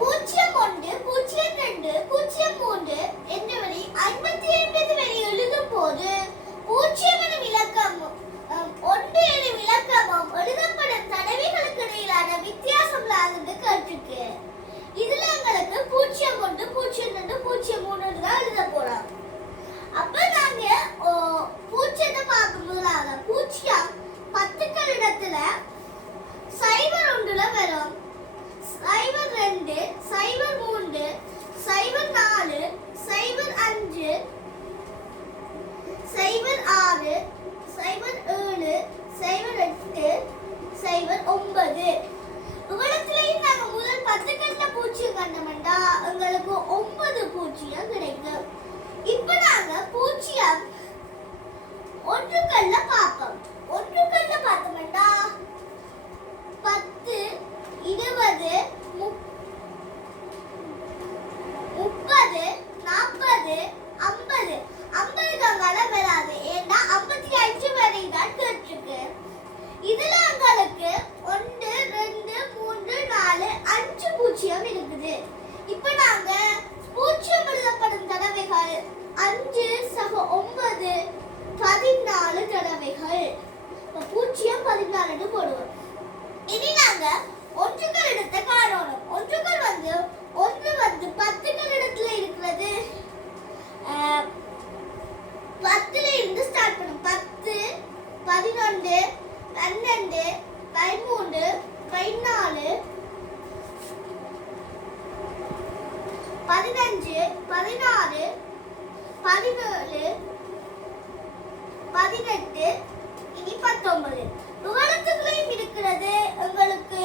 பூஜ்ஜியம் ஒன்று, பூஜ்ஜியம் ரெண்டு, பூஜ்ஜியம் மூன்று என்ற வரை 59 வரை எழுதும் போது பூஜ்ஜியம் எனும் இலக்கம் ஒன்று எனும் இலக்கமும் எழுதப்படும் தடவைகளுக்கு இடையிலான வித்தியாசம் என்று கேட்டிருக்கு. இதுல எங்களுக்கு பூஜ்ஜியம் ஒன்று, பூஜ்ஜியம் ரெண்டு, பூஜ்ஜியம் மூணு தான் எழுத போறோம். அப்ப நாங்க பூஜ்ஜியத்தை பார்க்கும் முதலாக பூஜ்ஜியம் 10கள் இடத்துல 01ல வரும். 02, 03, 04, 05, 06, 07, 08, 09 இவ்வளவுலயும் நாங்க முதல் 10கள்ல பூஜ்ஜியம் கண்டோம்னா எங்களுக்கு 9 பூஜ்ஜியம் கிடைக்கும். இப்ப நாங்க பூஜ்ஜியம் ஒன்றுகள்ல பார்ப்போம். ஒன்றுகள்ல பார்த்தோம்னா 10, 20, 30, 40, 50 50க்கான வராது. ஏன்னா 55 வரை தான் கேட்டிருக்கு. இதுல எங்களுக்கு 1, 2, 3, 4, 5 பூஜ்ஜியம் இருக்குது. இப்ப நாங்க பூஜ்ஜியம் எழுதப்படும் தடவைகள் 5 சக 9 14 தடவைகள். பூஜ்ஜியம் 14 போடுவோம். இனி நாங்க ஒன்றுகள் இடத்தை காணணும். ஒன்றுகள் ஒன்று 10கள் இடத்துல இருக்கிறது. 10ல இருந்து ஸ்டார்ட் பண்ணும். 10, 11, 12, 13, 14, 15, 16, 17, 18 இனி 19 இவ்வளவுலையும் இருக்கிறது. உங்களுக்கு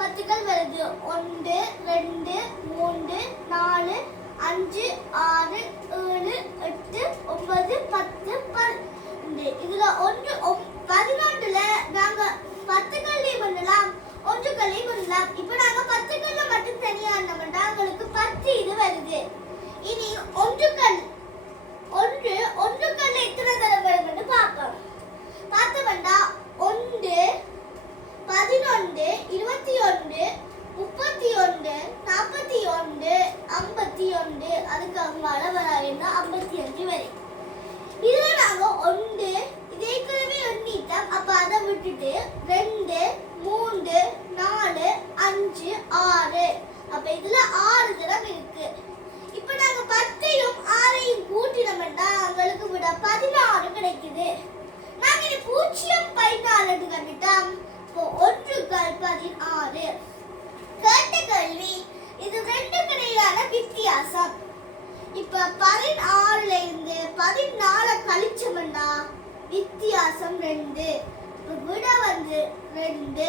10கள் வருது. 1, 2, 3, 4, 5, 6, 7, 8, 9, 10, 12 இதுல 11ல நாங்க 10கள்லையும் பண்ணலாம், ஒன்றுகள்லையும் பண்ணலாம். இப்ப நாங்க 10கள்ல மட்டும் தனியா பண்ணா உங்களுக்கு 10 இது வருது. இனி ஒன்றுகள்ல எத்தனை தடவை வரும்னு பார்ப்போம். பார்த்தோம்னா 1, 11, 21, 31, 41, 51 அதுக்கு அங்கால வராதுன்னா 55 வரை. இதுல நாங்க 1 இதேக்குமே எண்ணிட்டோம். அப்ப அதை விட்டுட்டு 2, 3, 4, 5, 6 அப்ப இதுல 6 தடவை இருக்கு. இப்ப நாங்க 10ஐயும் 6ஐயும் கூட்டினோம்னா எங்களுக்கு விட 16 கிடைக்குது. நாங்க இனி 0.14 கண்டுட்டோம். இப்போ 1/16 கேட்ட கேள்வி. இது ரெண்டுக்கு இடையிலான வித்தியாசம். இப்ப 16ல இருந்து 14 கழிச்சோம்னா வித்தியாசம் 2. விட 2.